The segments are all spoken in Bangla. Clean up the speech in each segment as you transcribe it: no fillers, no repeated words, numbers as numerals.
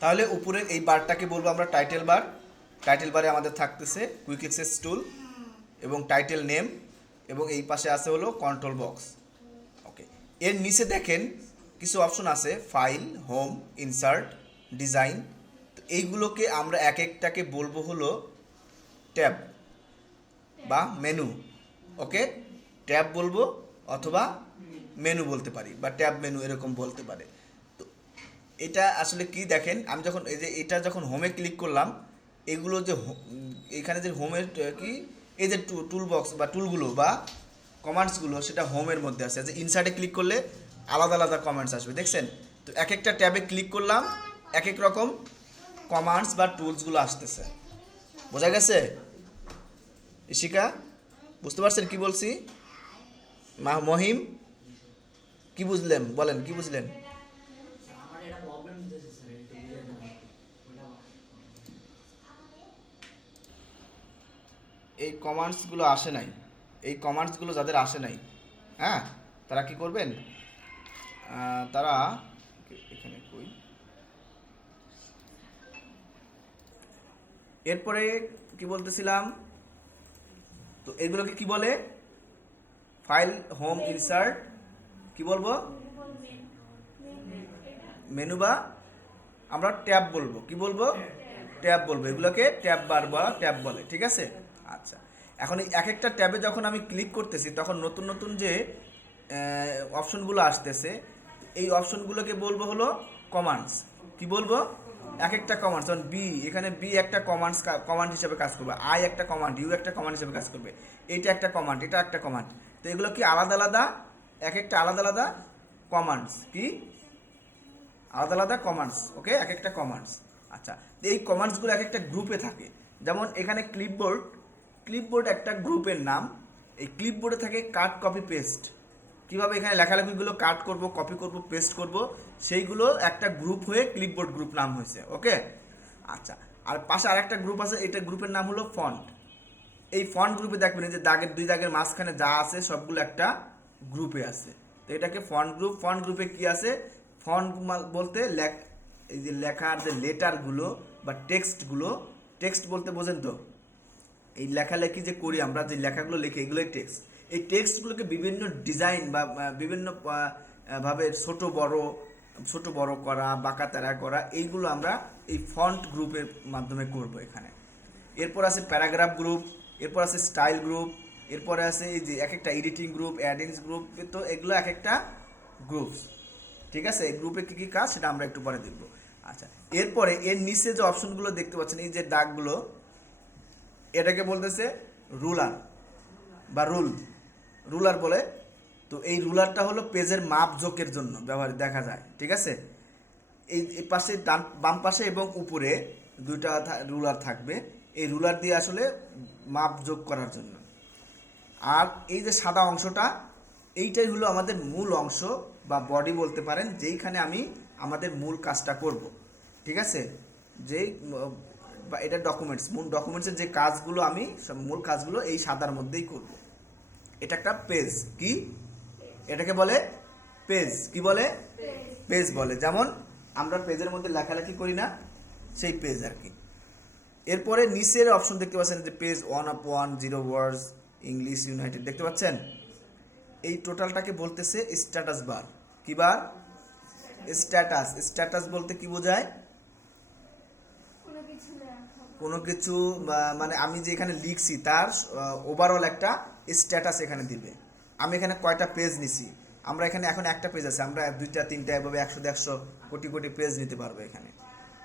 তাহলে উপরের এই বারটাকে বলবো আমরা টাইটেল বার। টাইটেল বারে আমাদের থাকতেছে কুইক অ্যাক্সেস টুল এবং টাইটেল নেম, এবং এই পাশে আছে হলো কন্ট্রোল বক্স। ওকে, এর নিচে দেখেন কিছু অপশন আছে, ফাইল, হোম, ইনসার্ট, ডিজাইন। তো এইগুলোকে আমরা এক একটাকে বলবো হলো ট্যাব বা মেনু। ওকে, ট্যাব বলবো অথবা মেনু বলতে পারি, বা ট্যাব মেনু এরকম বলতে পারে। তো এটা আসলে কি দেখেন, আমি যখন এই যে এটা যখন হোমে ক্লিক করলাম, এগুলো যে এখানে যে হোমের কি এই যে টুল বক্স বা টুলগুলো বা কমান্ডসগুলো সেটা হোমের মধ্যে আছে। যে ইনসার্টে ক্লিক করলে আলাদা আলাদা কমান্ডস আসবে, দেখছেন? তো এক একটা ট্যাবে ক্লিক করলাম, এক এক রকম কমান্ডস বা টুলসগুলো আসতেছে। বোঝা গেছে ইশিকা? বুঝতে পারছেন কি বলছি? মহিম, কি বুঝলেন বলেন, কি বুঝলেন? এই কমান্ডসগুলো আসে নাই, এই কমান্ডসগুলো যাদের আসে নাই, হ্যাঁ, তারা কি করবেন? তারা এখানে কই, এরপরে কি বলতেছিলাম, তো এগুলোকে কি বলে? ফাইল, হোম, ইনসার্ট, কি বলবো? মেনু, বা আমরা ট্যাব বলবো। কি বলবো? ট্যাব বলবো। এগুলোকে ট্যাব বার বা ট্যাব বলে, ঠিক আছে? আচ্ছা, এখন এই এক একটা ট্যাবে যখন আমি ক্লিক করতেছি তখন নতুন নতুন যে অপশনগুলো আসতেছে, এই অপশনগুলোকে বলবো হলো কমান্ডস। কি বলবো? এক একটা কমান্ডস, যেমন বি, এখানে বি একটা কমান্ড হিসেবে কাজ করবে, আই একটা কমান্ড, ইউ একটা কমান্ড হিসেবে কাজ করবে, এইটা একটা কমান্ড, এটা একটা কমান্ড। তো এগুলো কি আলাদা আলাদা, এক একটা আলাদা আলাদা কমান্ডস, কি আলাদা আলাদা কমান্ডস। ওকে, এক একটা কমান্ডস। আচ্ছা, তো এই কমান্ডসগুলো এক একটা গ্রুপে থাকে। যেমন এখানে ক্লিপবোর্ড, ক্লিপবোর্ড একটা গ্রুপের নাম। এই ক্লিপবোর্ডে থাকে কাট, কপি, পেস্ট। কিভাবে এখানে লেখালেখিগুলো কাট করব, কপি করব, পেস্ট করব, সেইগুলো একটা গ্রুপ হয়ে ক্লিপবোর্ড গ্রুপ নাম হয়েছে। ওকে, আচ্ছা, আর পাশে আরেকটা গ্রুপ আছে, এটা গ্রুপের নাম হলো ফন্ট। এই ফন্ট গ্রুপে দেখবেন এই যে দাগের, দুই দাগের মাঝখানে যা আছে সবগুলো একটা গ্রুপে আছে। তো এটাকে ফন্ট গ্রুপ। ফন্ট গ্রুপে কি আছে? ফন্ট বলতে এই যে লেখার যে লেটারগুলো বা টেক্সটগুলো, টেক্সট বলতে বোঝেন তো, এই লেখালেখি যে করি আমরা, যে লেখাগুলো লিখি, এগুলোই টেক্সট। এই টেক্সটগুলোকে বিভিন্ন ডিজাইন বা বিভিন্ন ভাবে ছোট বড় করা, বাঁকা তেরা করা, এইগুলো আমরা এই ফন্ট গ্রুপের মাধ্যমে করব এখানে। এরপর আছে প্যারাগ্রাফ গ্রুপ, এরপর আছে স্টাইল গ্রুপ, এরপরে আছে এই যে এক একটা এডিটিং গ্রুপ, অ্যাডিংস গ্রুপ। তো এগুলো এক একটা গ্রুপস, ঠিক আছে? এই গ্রুপে কী কী কাজ সেটা আমরা একটু পরে দেখব। আচ্ছা, এরপরে এর নিচে যে অপশনগুলো দেখতে পাচ্ছেন, এই যে দাগগুলো, এটাকে বলতেছে রুলার বা রুলার বলে। তো এই রুলারটা হলো পেজের মাপ যোগের জন্য ব্যবহার দেখা যায়, ঠিক আছে? এই পাশে বাম পাশে এবং উপরে দুইটা রুলার থাকবে। এই রুলার দিয়ে আসলে মাপ যোগ করার জন্য। আর এই যে সাদা অংশটা, এইটাই হলো আমাদের মূল অংশ বা বডি বলতে পারেন, যেইখানে আমি আমাদের মূল কাজটা করব, ঠিক আছে? যেই বা এটা ডকুমেন্টস, মূল ডকুমেন্টসের যে কাজগুলো আমি মূল কাজগুলো এই সাদার মধ্যেই করব। এটা একটা পেজ। কি এটাকে বলে? পেজ। কি বলে? পেজ বলে। যেমন আমরা পেজের মধ্যে লেখালেখি করি না, সেই পেজ আর কি। এরপরে নিচের অপশন দেখতে পাচ্ছেন যে পেজ 1/1, 0 ওয়ার্ডস, ইংলিশ ইউনাইটেড, দেখতে পাচ্ছেন? এই টোটালটাকে বলতেছে স্ট্যাটাস বার। কি বার? স্ট্যাটাস। স্ট্যাটাস বলতে কি বোঝায়? কোনো কিছু মানে আমি যে এখানে লিখছি তার ওভারঅল একটা স্ট্যাটাস এখানে দিবে। আমি এখানে কয়টা পেজ নিছি, আমরা এখানে এখন একটা পেজ আছে, আমরা 2টা 3টা এভাবে 100 কোটি কোটি পেজ নিতে পারবো এখানে।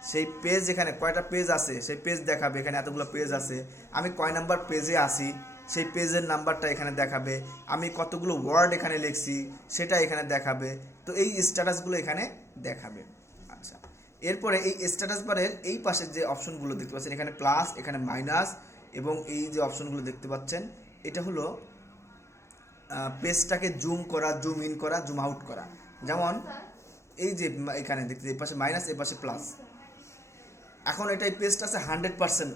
সেই পেজ এখানে কয়টা পেজ আছে সেই পেজ দেখাবে, এখানে এতগুলো পেজ আছে, আমি কয় নাম্বার পেজে আসি সেই পেজের নাম্বারটা এখানে দেখাবে, আমি কতগুলো ওয়ার্ড এখানে লিখছি সেটা এখানে দেখাবে। তো এই স্ট্যাটাসগুলো এখানে দেখাবে। আচ্ছা, এরপরে এই স্ট্যাটাস বারের এই পাশের যে অপশনগুলো দেখতে পাচ্ছেন, এখানে প্লাস, এখানে মাইনাস, এবং এই যে অপশনগুলো দেখতে পাচ্ছেন, এটা হলো পেজটাকে জুম করা, জুম ইন করা, জুম আউট করা। যেমন এই যে এখানে দেখতে, এই পাশে মাইনাস, এই পাশে প্লাস। এখন এটা এই পেজটা আছে 100%,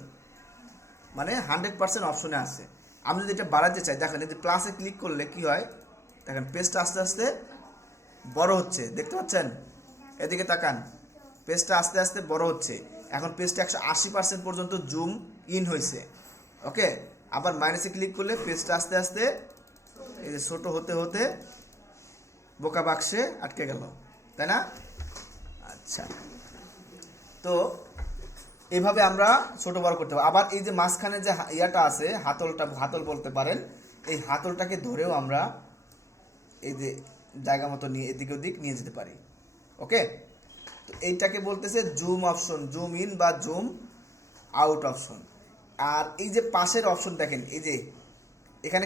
মানে 100% অপশনে আছে। আমি যদি এটা বাড়াতে চাই, দেখেন এই যে প্লাসে ক্লিক করলে কি হয়, দেখেন পেজটা আস্তে আস্তে বড় হচ্ছে, দেখতে পাচ্ছেন? এদিকে তাকান, পেজটা আস্তে আস্তে বড় হচ্ছে। এখন পেজটা 180% পর্যন্ত জুম ইন হয়েছে। ওকে, আবার মাইনাসে ক্লিক করলে পেজটা আস্তে আস্তে এই যে ছোট হতে হতে বোকা বাক্সে আটকে গেল, তাই না? আচ্ছা, তো এইভাবে আমরা ছোট বড় করতে পারি। আবার এই যে মাঝখানে যে ইয়াটা আছে, হাতল বলতে পারেন, এই হাতলটাকে ধরেও আমরা এই যে জায়গা মতো নিয়ে এদিক ওদিক নিয়ে যেতে পারি। ওকে, তো এইটাকে বলতেছে জুম অপশন, জুম ইন বা জুম আউট অপশন। আর এই যে পাশের অপশন দেখেন, এই যে এখানে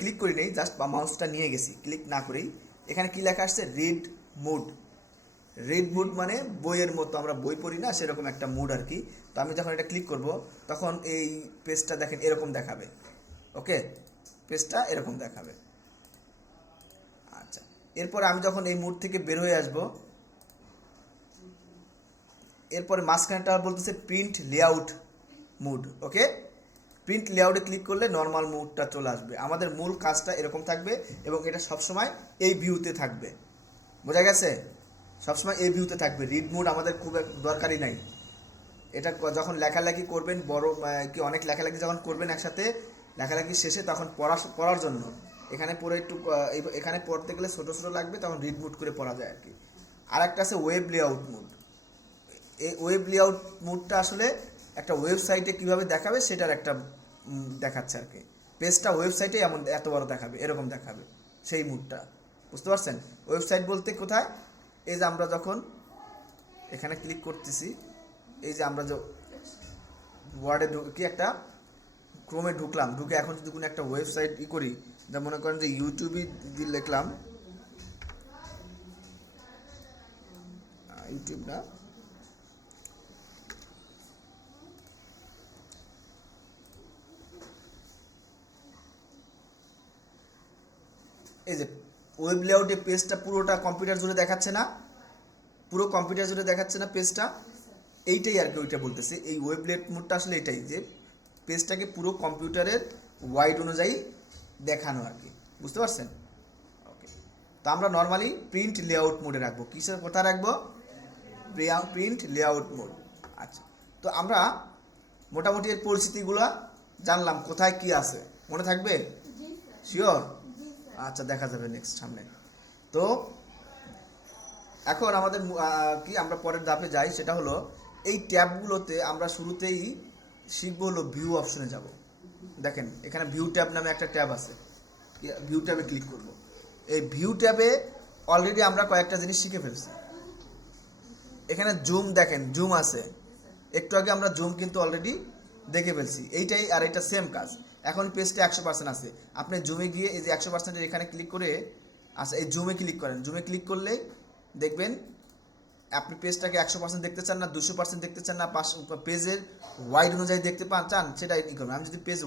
ক্লিক করি নেই, জাস্ট মাউসটা নিয়ে গেছি, ক্লিক না করেই এখানে কি লেখা আসছে, রিড মুড। রিড মুড মানে বইয়ের মতো, আমরা বই পড়ি না, সেরকম একটা মুড আর কি। তো আমি যখন এটা ক্লিক করব তখন এই পেজটা দেখেন এরকম দেখাবে। ওকে, পেজটা এরকম দেখাবে। আচ্ছা, এরপরে আমি যখন এই মুড থেকে বের হয়ে আসব, এরপরে মাঝখানটা বলতেছে প্রিন্ট লেআউট মুড। ওকে, প্রিন্ট লেআউটে ক্লিক করলে নর্মাল মুডটা চলে আসবে। আমাদের মূল কাজটা এরকম থাকবে এবং এটা সবসময় এই ভিউতে থাকবে। বোঝা গেছে? সবসময় এই ভিউতে থাকবে। রিড মুড আমাদের খুব দরকারই নাই। এটা যখন লেখালেখি করবেন, অনেক লেখালেখি যখন করবেন একসাথে, লেখালেখি শেষে তখন পড়ার জন্য এখানে পড়ে একটু এখানে পড়তে গেলে ছোটো ছোটো লাগবে, তখন রিড মুড করে পড়া যায় আর কি। আর একটা আছে ওয়েব লেআউট মুড। এই ওয়েব লেআউট মুডটা আসলে একটা ওয়েবসাইটে কিভাবে দেখাবে সেটার একটা দেখাচ্ছে আর কি। পেজটা ওয়েবসাইটে এত বড় দেখাবে, এরকম দেখাবে সেই মুডটা। বুঝতে পারছেন? ওয়েবসাইট বলতে কোথায়, এই যে আমরা যখন এখানে ক্লিক করতেছি, এই যে আমরা যে ওয়ার্ডে কি একটা ক্রোমে ঢুকে এখন যদি কোনো একটা ওয়েবসাইট করি, যা মনে করেন যে ইউটিউবই লিখলাম, ইউটিউব না, এই যে ওয়েব লেআউটে পেজটা পুরোটা কম্পিউটার জুড়ে দেখাচ্ছে না, পুরো কম্পিউটার জুড়ে দেখাচ্ছে না পেজটা, এইটাই আর কি ওইটা বলতেছে। এই ওয়েব লেআউট মোডটা আসলে এটাই, যে পেজটাকে পুরো কম্পিউটারের ওয়াইড অনুযায়ী দেখানো আর কি। বুঝতে পারছেন? ওকে, তো আমরা নর্মালি প্রিন্ট লেআউট মোডে রাখবো। কিসের কথা রাখবো? Print layout mode. আচ্ছা, তো আমরা মোটামুটি এর পরিস্থিতিগুলো জানলাম, কোথায় কি আছে, মনে থাকবে? শিওর? আচ্ছা, দেখা যাবে নেক্সট সামনে। তো এখন আমাদের কি আমরা পরের ধাপে যাই, সেটা হলো এই ট্যাবগুলোতে আমরা শুরুতেই শিখবো হলো ভিউ অপশনে যাব। দেখেন এখানে ভিউ ট্যাব নামে একটা ট্যাব আছে, ভিউ ট্যাবে ক্লিক করব। এই ভিউ ট্যাবে অলরেডি আমরা কয়েকটা জিনিস শিখে ফেলছি। এখানে জুম দেখেন, জুম আছে, একটু আগে আমরা জুম কিন্তু অলরেডি দেখে ফেলছি। এইটাই আর এটা সেম কাজ। এখন পেজটা 100% আছে, আপনি জুমে গিয়ে এই যে 100% এখানে ক্লিক করে, আচ্ছা এই জুমে ক্লিক করেন। জুমে ক্লিক করলে দেখবেন আপনি পেজটাকে 100% দেখতে চান না 200% দেখতে চান না, পেজের ওয়াইড অনুযায়ী দেখতে চান, সেটা ই করবেন। আমি যদি পেজ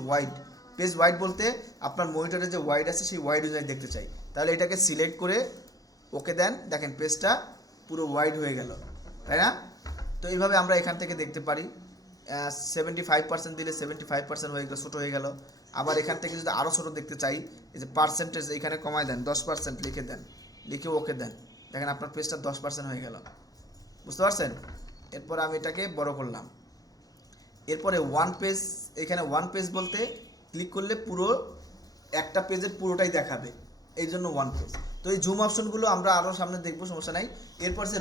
ওয়াইড বলতে আপনার মনিটরে যে ওয়াইড আছে সেই ওয়াইড অনুযায়ী দেখতে চাই, তাহলে এটাকে সিলেক্ট করে ওকে দেন। দেখেন পেজটা পুরো ওয়াইড হয়ে গেল, তাই না? তো এইভাবে আমরা এখান থেকে দেখতে পারি। 75% দিলে 75% হয়ে গেল, ছোটো হয়ে গেল। আবার এখান থেকে যদি আরও ছোটো দেখতে চাই, এই যে পার্সেন্টেজ এখানে কমায় দেন, 10% লিখে দেন, লিখে ওকে দেন। দেখেন আপনার পেজটা 10% হয়ে গেল। বুঝতে পারছেন? এরপর আমি এটাকে বড় করলাম। এরপরে ওয়ান পেজ, এখানে ওয়ান পেজ বলতে ক্লিক করলে পুরো একটা পেজের পুরোটাই দেখাবে, এই জন্য ওয়ান পেজ। তো এই জুম অপশনগুলো আমরা আরও সামনে দেখবো, সমস্যা নাই। এরপর সে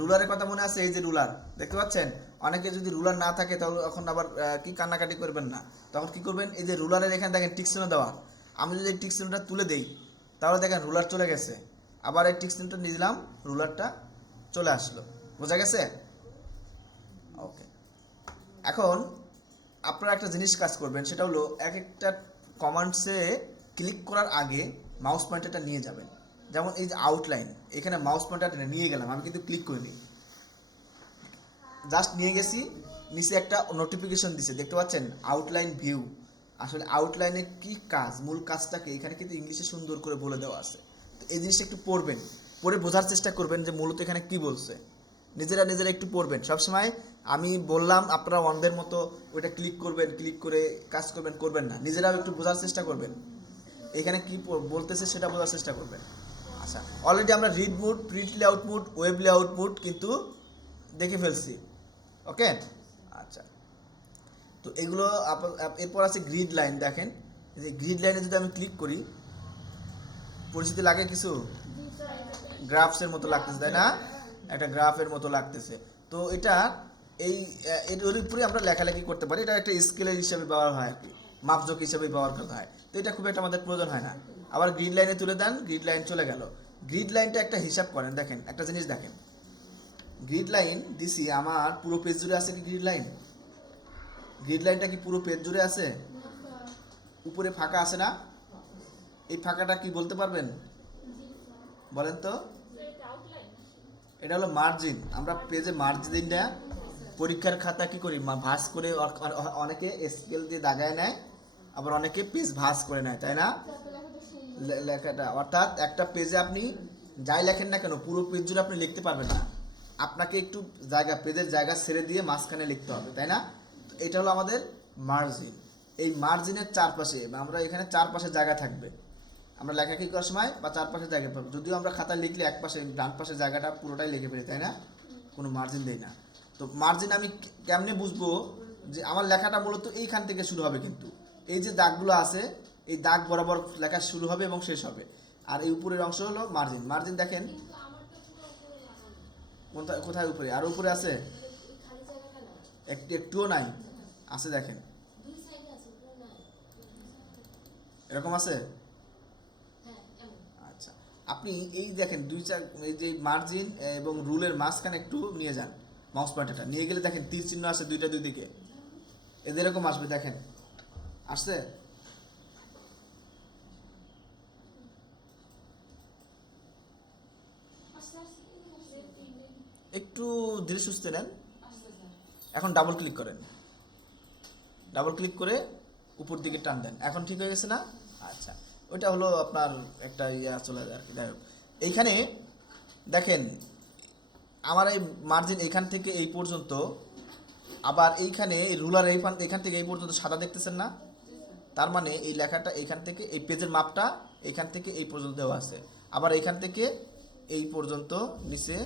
রুলারের কথা মনে আছে? এই যে রুলার দেখতে পাচ্ছেন, অনেকে যদি রুলার না থাকে তাহলে এখন আবার কি কান্নাকাটি করবেন না। তখন কি করবেন, এই যে রুলারের এখানে দেখেন টিক চিহ্ন দেওয়া, আমি যদি এই টিক চিহ্নটা তুলে দেই তাহলে দেখেন রুলার চলে গেছে। আবার এই টিক চিহ্নটা নিয়ে দিলাম, রুলারটা চলে আসলো। বোঝা গেছে? ওকে, এখন আপনারা একটা জিনিস কাজ করবেন, সেটা হলো এক একটা কমান্ডসে ক্লিক করার আগে মাউস পয়েন্টারটা নিয়ে যাবেন। যেমন এই যে আউটলাইন, এখানে মাউস পয়েন্টারটা নিয়ে গেলাম, আমি কিন্তু ক্লিক করিনি, জাস্ট নিয়ে গেছি। নিচে একটা নোটিফিকেশন দিছে, দেখতে পাচ্ছেন আউটলাইন ভিউ। আসলে আউটলাইনে কি কাজ, মূল কাজটাকে এখানে কিন্তু ইংলিশে সুন্দর করে বলে দেওয়া আছে। তো এই জিনিসটা একটু পড়বেন, পড়ে বোঝার চেষ্টা করবেন যে মূলত এখানে কি বলছে। নিজেরা একটু পড়বেন। সবসময় আমি বললাম আপনারা অন্ধের মতো ওইটা ক্লিক করবেন, ক্লিক করে কাজ করবেন না, নিজেরাও একটু বোঝার চেষ্টা করবেন, এখানে কি বলতেছে সেটা বোঝার চেষ্টা করবেন। আচ্ছা, অলরেডি আমরা read mode, print layout mode, web layout mode কিন্তু দেখে ফেলছি। ওকে, আচ্ছা। তো এগুলো এরপর আছে গ্রিড লাইন। দেখেন এই যে গ্রিড লাইনে যদি আমি ক্লিক করি, পরিস্থিতি লাগে কিছু গ্রাফসের মতো লাগতেছে, তাই না? একটা গ্রাফের মতো লাগতেছে। তো এটা এই এর উপরে আমরা লেখালেখি করতে পারি। এটা একটা স্কেলের হিসাবে ব্যবহার হয় আর কি, মাপজোক হিসাবে ব্যবহার করা হয়। তো এটা খুব একটা আমাদের প্রয়োজন হয় না। আবার গ্রিড লাইনে তুলে দেন, গ্রিড লাইন চলে গেল। গ্রিড লাইনটা একটা হিসাব করেন, দেখেন একটা জিনিস দেখেন, গ্রিড লাইন দিছি আমার পুরো পেজ জুড়ে আছে কি গ্রিড লাইন? গ্রিড লাইনটা কি পুরো পেজ জুড়ে আছে? উপরে ফাঁকা আছে না? এই ফাঁকাটা কি বলতে পারবেন? বলেন তো। এটা হলো মার্জিন। আমরা পেজে মার্জিনটা পরীক্ষার খাতা কি করি, ভাঁজ করে, অনেকে স্কেল দিয়ে দাগায় নেয়, আবার অনেকে পেজ ভাঁজ করে নেয়, তাই না? লেখাটা অর্থাৎ একটা পেজে আপনি যাই লেখেন না কেন পুরো পেজ জুড়ে আপনি লিখতে পারবেন না, আপনাকে একটু জায়গা, পেজের জায়গা ছেড়ে দিয়ে মাঝখানে লিখতে হবে, তাই না? এটা হলো আমাদের মার্জিন। এই মার্জিনের চারপাশে আমরা এখানে চারপাশে জায়গা থাকবে, আমরা লেখালেখি করার সময় বা চারপাশে জায়গা পাবো। যদিও আমরা খাতায় লিখলে এক পাশে ডান পাশের জায়গাটা পুরোটাই লিখে ফেলি, তাই না? কোনো মার্জিন দেই না। তো মার্জিন আমি কেমনে বুঝবো যে আমার লেখাটা মূলত এইখান থেকে শুরু হবে? কিন্তু এই যে দাগগুলো আছে, এই দাগ বরাবর লেখা শুরু হবে এবং শেষ হবে। আর এই উপরের অংশ হলো মার্জিন। মার্জিন দেখেন কোথায় উপরে, আর উপরে আছে একটুও নাই, আছে দেখেন এরকম আছে। আচ্ছা, আপনি এই দেখেন এই যে মার্জিন এবং রুলের মাঝখানে একটু নিয়ে যান, মাউস পয়েন্টারটা নিয়ে গেলে দেখেন তীর চিহ্ন আছে দুই দিকে, এদের এরকম আসবে, দেখেন আসছে। একটু ধীরে সুস্থে নেন। এখন ডাবল ক্লিক করেন, ডাবল ক্লিক করে উপর দিকে টান দেন, এখন ঠিক হয়ে গেছে না? আচ্ছা, ওইটা হলো আপনার একটা চলে যায় আর কি। যাই হোক, এইখানে দেখেন আমার এই মার্জিন এখান থেকে এই পর্যন্ত, আবার এইখানে রুলার এখান থেকে এই পর্যন্ত সাদা দেখতেছেন না? তার মানে এই লেখাটা এখান থেকে, এই পেজের মাপটা এখান থেকে এই পর্যন্ত দেওয়া আছে, আবার এখান থেকে এই পর্যন্ত নিচে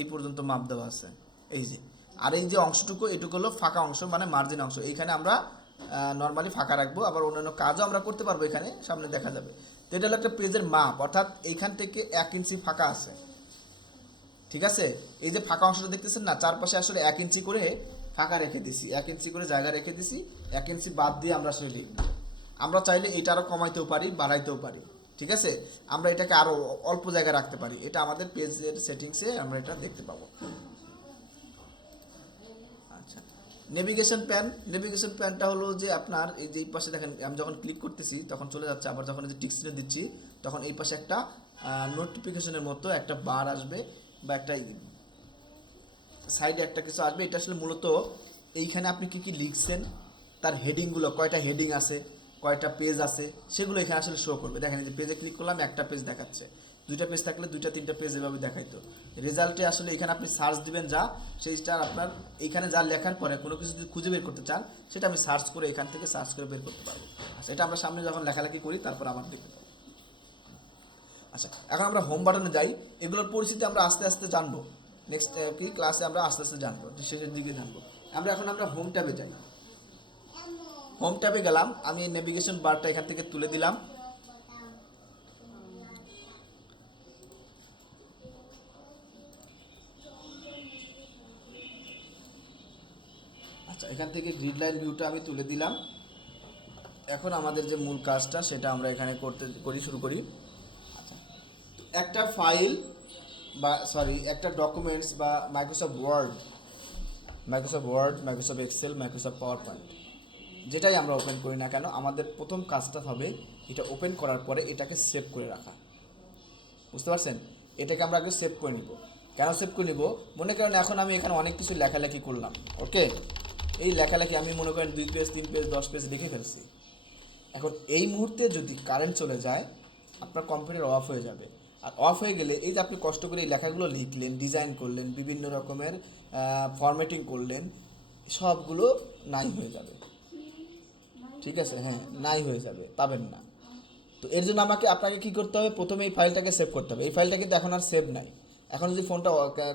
এই পর্যন্ত মাপ দেওয়া আছে, এই যে। আর এই যে অংশটুকু, এটুকু হলো ফাঁকা অংশ, মানে মার্জিন অংশ। এইখানে আমরা নর্মালি ফাঁকা রাখবো, আবার অন্যান্য কাজও আমরা করতে পারবো, এখানে সামনে দেখা যাবে। তো এটা হলো একটা পেজের মাপ, অর্থাৎ এইখান থেকে 1 ইঞ্চি ফাঁকা আছে, ঠিক আছে? এই যে ফাঁকা অংশটা দেখতেছেন না, চারপাশে আসলে 1 ইঞ্চি করে ফাঁকা রেখে দিছি, 1 ইঞ্চি করে জায়গা রেখে দিছি, 1 ইঞ্চি বাদ দিয়ে আমরা আসলে লিখব। আমরা চাইলে এটা আরও কমাইতেও পারি, বাড়াইতেও পারি, ঠিক আছে? আমরা এটাকে আরও অল্প জায়গায় রাখতে পারি, এটা আমাদের পেজের সেটিংসে আমরা এটা দেখতে পাবো। আচ্ছা, নেভিগেশন প্যানটা হলো যে আপনার এই যে এই পাশে দেখেন, আমি যখন ক্লিক করতেছি তখন চলে যাচ্ছে, আবার যখন এই যে টিক চিহ্ন দিচ্ছি তখন এই পাশে একটা নোটিফিকেশনের মতো একটা বার আসবে, বা একটা সাইডে একটা কিছু আসবে। এটা আসলে মূলত এইখানে আপনি কি কি লিখছেন, তার হেডিংগুলো, কয়টা হেডিং আছে, কয়টা পেজ আছে, সেগুলো এখানে আসলে শো করবে। দেখেন এই যে পেজে ক্লিক করলাম, একটা পেজ দেখাচ্ছে, দুইটা পেজ থাকলে দুইটা তিনটা পেজ এভাবে দেখাইতো। রেজাল্টে আসলে এখানে আপনি সার্চ দিবেন যা, সেইটা আপনার এইখানে যা লেখার পরে কোনো কিছু যদি খুঁজে বের করতে চান, সেটা আমি সার্চ করে এখান থেকে সার্চ করে বের করতে পারবো। আচ্ছা, এটা আমরা সামনে যখন লেখালেখি করি তারপর আবার দেখতে পাবো। আচ্ছা, এখন আমরা হোম বাটনে যাই। এগুলোর পরিস্থিতি আমরা আস্তে আস্তে জানবো, নেক্সট কি ক্লাসে আমরা আস্তে আস্তে জানবো, শেষের দিকে জানবো। এখন আমরা হোম ট্যাবে যাই। হোম ট্যাবে গেলাম, আমি নেভিগেশন বারটা এখান থেকে তুলে দিলাম। আচ্ছা, এখান থেকে গ্রিড লাইন ভিউটা আমি তুলে দিলাম। এখন আমাদের যে মূল কাজটা সেটা আমরা এখানে শুরু করি। আচ্ছা, একটা ফাইল বা একটা ডকুমেন্টস বা Microsoft Word, Microsoft Excel, Microsoft PowerPoint, যেটাই আমরা ওপেন করি না কেন, আমাদের প্রথম কাজটা হবে এটা ওপেন করার পরে এটাকে সেভ করে রাখা। বুঝতে পারছেন? এটাকে আমরা আগে সেভ করে নিব। কেন সেভ করে নিব? মনে করেন এখন আমি এখানে অনেক কিছু লেখালেখি করলাম, ওকে? এই লেখালেখি আমি মনে করেন 2 পেজ 3 পেজ 10 পেজ লিখে ফেলছি। এখন এই মুহূর্তে যদি কারেন্ট চলে যায়, আপনার কম্পিউটার অফ হয়ে যাবে। আর অফ হয়ে গেলে এই যে আপনি কষ্ট করে এই লেখাগুলো লিখলেন, ডিজাইন করলেন, বিভিন্ন রকমের ফরম্যাটিং করলেন, সবগুলো নাই হয়ে যাবে, ঠিক আছে? হ্যাঁ, নাই হয়ে যাবে, পাবেন না। তো এর জন্য আপনাকে কী করতে হবে? প্রথমে এই ফাইলটাকে সেভ করতে হবে। এই ফাইলটা কিন্তু এখন আর সেভ নাই, এখন যদি ফোনটা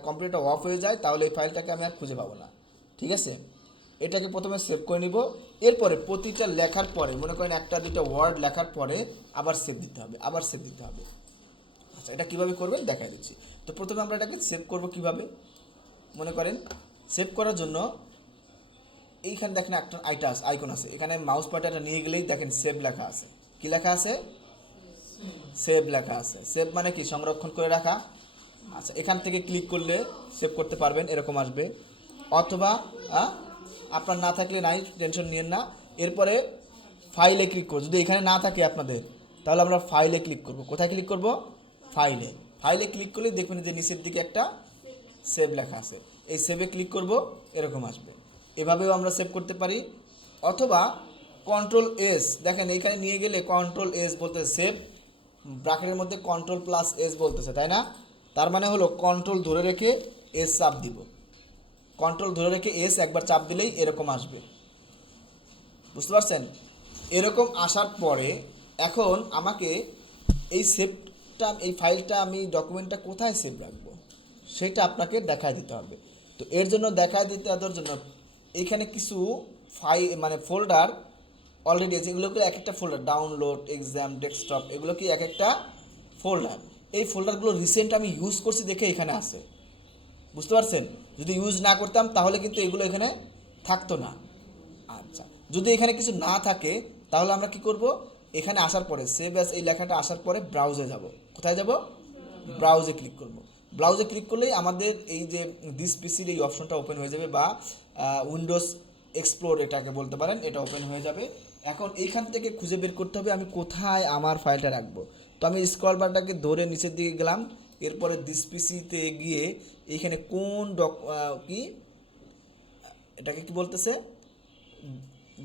কম্পিউটারটা অফ হয়ে যায় তাহলে এই ফাইলটাকে আমি আর খুঁজে পাবো না। ঠিক আছে, এটাকে প্রথমে সেভ করে নিব। এরপরে প্রতিটা লেখার পরে মনে করেন একটা দুটো ওয়ার্ড লেখার পরে আবার সেভ দিতে হবে, আবার সেভ দিতে হবে। আচ্ছা, এটা কীভাবে করবেন দেখাই দিচ্ছি। তো প্রথমে আমরা এটাকে সেভ করব কিভাবে, মনে করেন সেভ করার জন্য এইখানে দেখেন একটা আইকন আছে, এখানে মাউস পয়েন্টারটা নিয়ে গেলেই দেখেন সেভ লেখা আছে। কি লেখা আছে? সেভ লেখা আছে। সেভ মানে কি? সংরক্ষণ করে রাখা। আচ্ছা, এখান থেকে ক্লিক করলে সেভ করতে পারবেন, এরকম আসবে। অথবা আপনার না থাকলে নাই, টেনশন নিয়েন না। এরপরে ফাইলে ক্লিক করব। যদি এখানে না থাকে আপনাদের, তাহলে আমরা ফাইলে ক্লিক করব। কোথায় ক্লিক করব? ফাইলে। ফাইলে ক্লিক করলে দেখবেন যে নিচের দিকে একটা সেভ লেখা আছে, এই সেভে ক্লিক করব, এরকম আসবে। এভাবেও আমরা সেভ করতে পারি। অথবা কন্ট্রোল এস, দেখেন এইখানে নিয়ে গেলে কন্ট্রোল এস বলতে সেভ, ব্র্যাকেটের মধ্যে কন্ট্রোল প্লাস এস বলতেছে, তাই না? তার মানে হলো কন্ট্রোল ধরে রেখে এস চাপ দিব। কন্ট্রোল ধরে রেখে এস একবার চাপ দিলেই এরকম আসবে। বুঝতে পারছেন? এরকম আসার পরে এখন আমাকে এই সেভটা, এই ফাইলটা, আমি ডকুমেন্টটা কোথায় সেভ রাখবো সেটা আপনাকে দেখায় দিতে হবে। তো এর জন্য দেখায় দিতে দেওয়ার জন্য এইখানে কিছু মানে ফোল্ডার অলরেডি আছে। এগুলোকে এক একটা ফোল্ডার, ডাউনলোড, এক্সাম, ডেস্কটপ, এগুলো কি এক একটা ফোল্ডার। এই ফোল্ডারগুলো রিসেন্ট আমি ইউজ করছি দেখে এখানে আছে। বুঝতে পারছেন? যদি ইউজ না করতাম তাহলে কিন্তু এগুলো এখানে থাকতো না। আচ্ছা, যদি এখানে কিছু না থাকে তাহলে আমরা কি করব? এখানে আসার পরে সেভ অ্যাজ এই লেখাটা আসার পরে ব্রাউজে যাব। কোথায় যাব? ব্রাউজে ক্লিক করব। ব্রাউজে ক্লিক করলেই আমাদের এই যে দিস পিসির এই অপশনটা ওপেন হয়ে যাবে, বা উইন্ডোজ এক্সপ্লোর এটাকে বলতে পারেন, এটা ওপেন হয়ে যাবে। এখন এইখান থেকে খুঁজে বের করতে হবে আমি কোথায় আমার ফাইলটা রাখবো। তো আমি স্ক্রল বারটাকে ধরে নিচের দিকে গেলাম, এরপরে দিস পিসিতে গিয়ে এইখানে কোন কি এটাকে কি বলতেছে,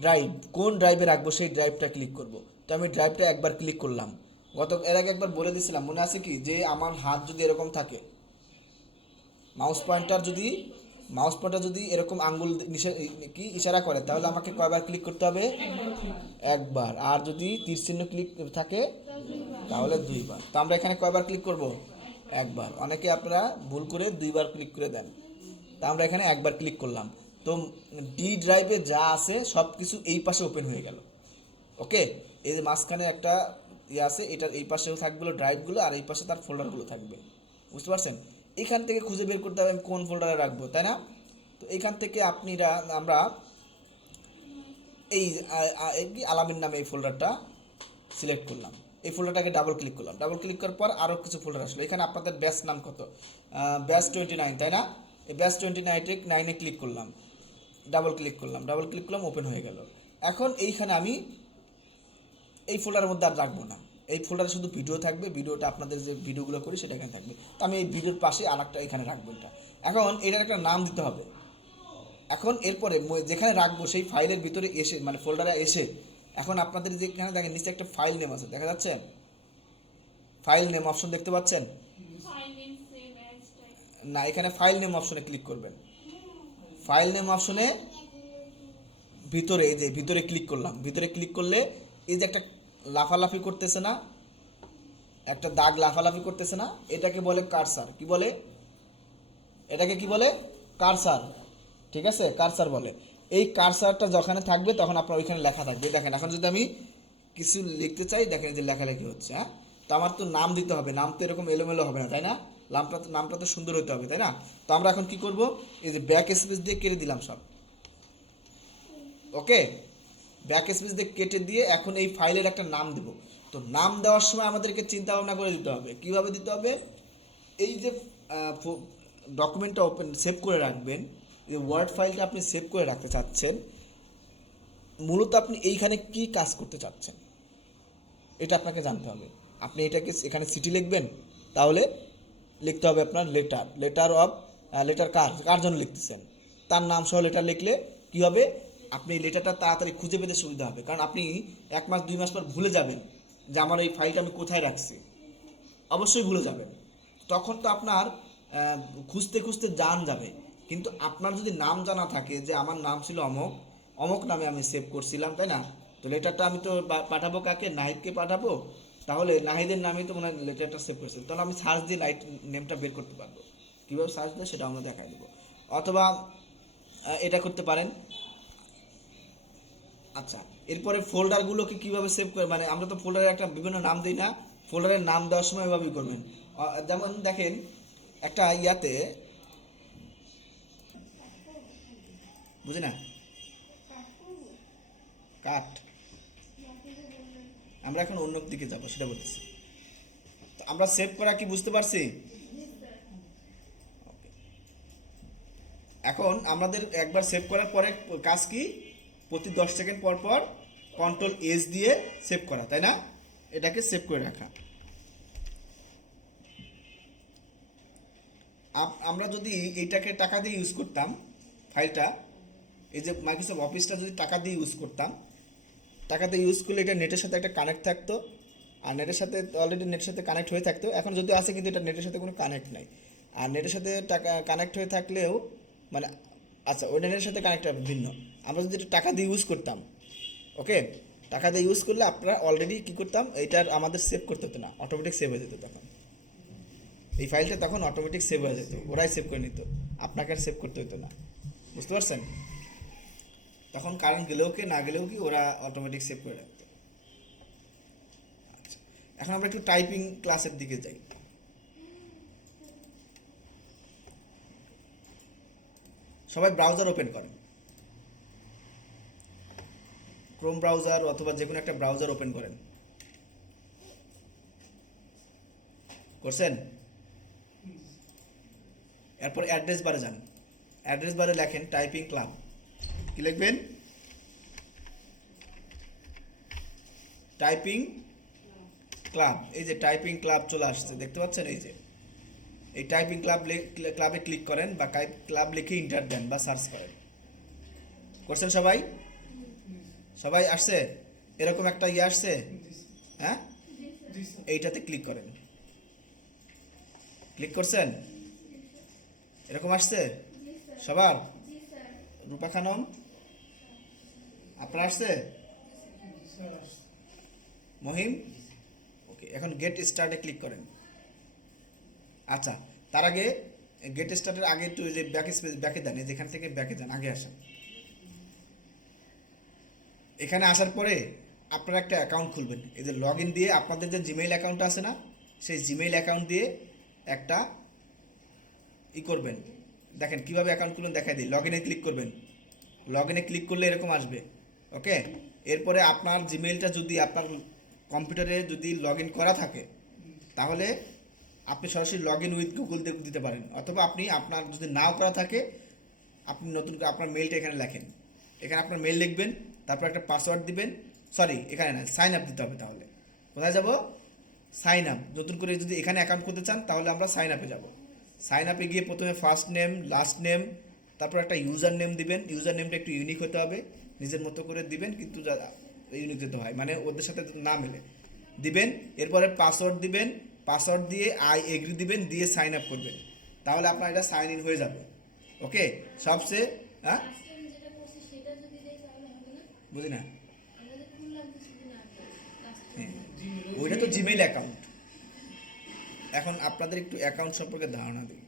ড্রাইভ, কোন ড্রাইভে রাখবো সেই ড্রাইভটা ক্লিক করব। তো আমি ড্রাইভটা একবার ক্লিক করলাম। এর আগে একবার বলে দিয়েছিলাম, মনে আছে কি, যে আমার হাত যদি এরকম থাকে, মাউস পয়েন্টার যদি এরকম আঙ্গুল কি ইশারা করে, তাহলে আমাকে কয়বার ক্লিক করতে হবে? একবার। আর যদি তীর চিহ্ন ক্লিক থাকে তাহলে দুইবার। তো আমরা এখানে কয়বার ক্লিক করব? একবার। অনেকে আপনারা ভুল করে দুইবার ক্লিক করে দেন, তা আমরা এখানে একবার ক্লিক করলাম। তো ডি ড্রাইভে যা আছে সব কিছু এই পাশে ওপেন হয়ে গেল। ওকে, এই যে মাঝখানে একটা ইয়ে আছে, এটার এই পাশেও থাকবে ড্রাইভগুলো, আর এই পাশে তার ফোল্ডারগুলো থাকবে। বুঝতে পারছেন? এখান থেকে খুঁজে বের করতে হবে আমি কোন ফোল্ডারে রাখবো, তাই না? তো এখান থেকে আমরা এই আলামিন নামে এই ফোল্ডারটা সিলেক্ট করলাম। এই ফোল্ডারটাকে ডাবল ক্লিক করলাম। ডাবল ক্লিক করার পর আরও কিছু ফোল্ডার আসলো। এখানে আপনাদের ব্যাচ নাম কত? ব্যাচ 29, তাই না? এই ব্যাচ 29-9-এ ক্লিক করলাম, ডাবল ক্লিক করলাম, ওপেন হয়ে গেল। এখন এইখানে আমি এই ফোল্ডারের মধ্যে আর রাখবো না, এই ফোল্ডারে শুধু ভিডিও থাকবে। ভিডিওটা আপনাদের যে ভিডিওগুলো করি সেটা এখানে থাকবে। তো আমি এই ভিডিওর পাশে আর একটা এখানে রাখবো। এখন এটার একটা নাম দিতে হবে। এখন এরপরে যেখানে রাখবো সেই ফাইলের ভিতরে এসে, মানে ফোল্ডারে এসে, এখন আপনাদের যেখানে দেখেন নিচে একটা ফাইল নেম আছে, দেখা যাচ্ছে? ফাইল নেম অপশন দেখতে পাচ্ছেন না? এখানে ফাইল নেম অপশনে ক্লিক করবেন। ফাইল নেম অপশনে ভিতরে, এই যে ভিতরে ক্লিক করলাম। ভিতরে ক্লিক করলে এই যে একটা লাফালাফি করতেছে না, একটা দাগ লাফালাফি করতেছে না, এটাকে বলে কারসার। কি বলে এটাকে? কি বলে? কারসার। ঠিক আছে, কারসার বলে। এই কারসারটা যখন থাকবে তখন আপনার ওইখানে লেখা থাকবে। দেখেন এখন যদি আমি কিছু লিখতে চাই, দেখেন যে লেখালেখি হচ্ছে। হ্যাঁ, তো আমার তো নাম দিতে হবে। নাম তো এরকম এলোমেলো হবে না, তাই না? নামটা তো সুন্দর হতে হবে, তাই না? তো আমরা এখন কি করব? এই যে ব্যাক স্পেস দিয়ে কেটে দিলাম সব। ওকে, ব্যাক স্পেস দিয়ে কেটে দিয়ে এখন এই ফাইলের একটা নাম দেব। তো নাম দেওয়ার সময় আমাদেরকে চিন্তা ভাবনা করে দিতে হবে। কিভাবে দিতে হবে? এই যে ডকুমেন্টটা সেভ করে রাখবেন, যে ওয়ার্ড ফাইলটা আপনি সেভ করে রাখতে চাচ্ছেন, মূলত আপনি এইখানে কি কাজ করতে চাচ্ছেন এটা আপনাকে জানতে হবে। আপনি এটাকে এখানে সিটি লিখবেন, তাহলে লিখতে হবে আপনার লেটার কার জন্য লিখতেছেন, তার নাম সহ লেটার লিখলে কি হবে, আপনি লেটারটা তাড়াতাড়ি খুঁজে পেতে সুবিধা হবে। কারণ আপনি 1 মাস 2 মাস পর ভুলে যাবেন যে আমার এই ফাইলটা আমি কোথায় রাখছি, অবশ্যই ভুলে যাবেন। তখন তো আপনার খুঁজতে খুঁজতে জান যাবে। কিন্তু আপনার যদি নাম জানা থাকে যে আমার নাম ছিল অমক নামে আমি সেভ করছিলাম, তাই না? তো লেটারটা আমি তো পাঠাবো কাকে? নাহিদকে পাঠাবো। তাহলে নাহিদের নামেই তো মনে হয় লেটারটা সেভ করেছিল, তাহলে আমি সার্চ দিয়ে নেমটা বের করতে পারবো। কীভাবে সার্চ দেয় সেটা আমরা দেখাই দেবো, অথবা এটা করতে পারেন। আচ্ছা, এরপরে ফোল্ডারগুলোকে কীভাবে সেভ করে, মানে আমরা তো ফোল্ডারের একটা বিভিন্ন নাম দিই না, ফোল্ডারের নাম দেওয়ার সময় এভাবেই করবেন। যেমন দেখেন একটা ইয়াতে, বুঝি না, কাট, আমরা এখন অন্য দিকে যাবো সেটা বলতেছি। তো আমরা সেভ করা কি বুঝতে পারছি? এখন আমাদের একবার সেভ করার পরে কাজ কি, প্রতি 10 সেকেন্ড পর পর কন্ট্রোল এস দিয়ে সেভ করা, তাই না? এটাকে সেভ করে রাখা। আমরা যদি এইটাকে টাকা দিয়ে ইউজ করতাম, ফাইলটা, এই যে মাইক্রোসফট অফিসটা যদি টাকা দিয়ে ইউজ করতাম, টাকা দিয়ে ইউজ করলে এটা নেটের সাথে একটা কানেক্ট থাকতো, আর নেটের সাথে অলরেডি নেটের সাথে কানেক্ট হয়ে থাকতো। এখন যদি আসে কিন্তু এটা নেটের সাথে কোনো কানেক্ট নাই। আর নেটের সাথে টাকা কানেক্ট হয়ে থাকলেও মানে, আচ্ছা, ওই নেটের সাথে কানেক্ট হবে ভিন্ন। আমরা যদি এটা টাকা দিয়ে ইউজ করতাম, ওকে, টাকা দিয়ে ইউজ করলে আপনারা অলরেডি কী করতাম, এইটার আমাদের সেভ করতে হতো না, অটোমেটিক সেভ হয়ে যেত। তখন এই ফাইলটা তখন অটোমেটিক সেভ হয়ে যেত, ওরাই সেভ করে নিত, আপনাকে আর সেভ করতে হতো না। বুঝতে পারছেন? তখন কারেন্ট গেলেও কি না গেলেও কি ওরা অটোমেটিক সেভ করে রাখতো। আচ্ছা, এখন আমরা একটু টাইপিং ক্লাসের দিকে যাই। সবাই ব্রাউজার ওপেন করেন, ক্রোম ব্রাউজার অথবা যে কোনো একটা ব্রাউজার ওপেন করেন। করছেন? এরপর অ্যাড্রেস বারে যান, অ্যাড্রেস বারে লেখেন টাইপিং ক্লাব। কি লিখবেন? Typing club. এই যে টাইপিং ক্লাব চলে আসছে, দেখতে পাচ্ছেন? এই যে এই টাইপিং ক্লাবে ক্লিক করেন বা ক্লাব লিখে ইন্টার দেন বা সার্চ করেন। করছেন সবাই? সবাই আসছে? এরকম একটা ইয়ে আসছে, হ্যাঁ, এইটাতে ক্লিক করেন। ক্লিক করছেন? এরকম আসছে সবার? রূপা খানম, আপনার আসছে? মহিম, ওকে। এখন গেট স্টার্টে ক্লিক করেন। আচ্ছা, তার আগে গেট স্টার্টের আগে একটু যে ব্যাকে দেন, যেখান থেকে ব্যাকে যান, আগে আসেন। এখানে আসার পরে আপনারা একটা অ্যাকাউন্ট খুলবেন। এই যে লগ ইন দিয়ে আপনাদের যে জিমেইল অ্যাকাউন্ট আছে না, সেই জিমেইল অ্যাকাউন্ট দিয়ে একটা করবেন। দেখেন কীভাবে অ্যাকাউন্ট খুলবেন দেখাই দিই। লগ ইনে ক্লিক করবেন, লগ ইনে ক্লিক করলে এরকম আসবে, ওকে। এরপরে আপনার জিমেইলটা যদি আপনার কম্পিউটারে যদি লগ ইন করা থাকে, তাহলে আপনি সরাসরি লগ ইন উইথ গুগল দিতে পারেন, অথবা আপনি আপনার যদি নাও করা থাকে, আপনি নতুন করে আপনার মেইলটা এখানে লেখেন। এখানে আপনার মেইল লিখবেন, তারপর একটা পাসওয়ার্ড দিবেন। সরি, এখানে না, সাইন আপ দিতে হবে। তাহলে কোথায় যাব? Sign up. নতুন করে যদি এখানে অ্যাকাউন্ট করতে চান তাহলে আমরা সাইন আপে যাব। সাইন আপে গিয়ে প্রথমে ফার্স্ট নেম, লাস্ট নেম, তারপর একটা ইউজার নেম দিবেন। ইউজার নেমটা একটু ইউনিক হতে হবে, নিজের মতো করে দিবেন, কিন্তু ইউনিক দিতে হয়, মানে ওদের সাথে না মেলে দিবেন। এরপরে পাসওয়ার্ড দিবেন, পাসওয়ার্ড দিয়ে আই এগ্রি দিবেন, দিয়ে সাইন আপ করবেন। তাহলে আপনার এটা সাইন ইন হয়ে যাবে, ওকে। সবচেয়ে হ্যাঁ, বুঝি না, হ্যাঁ, ওইটা তো জিমেইল অ্যাকাউন্ট। এখন আপনাদের একটু অ্যাকাউন্ট সম্পর্কে ধারণা দিই।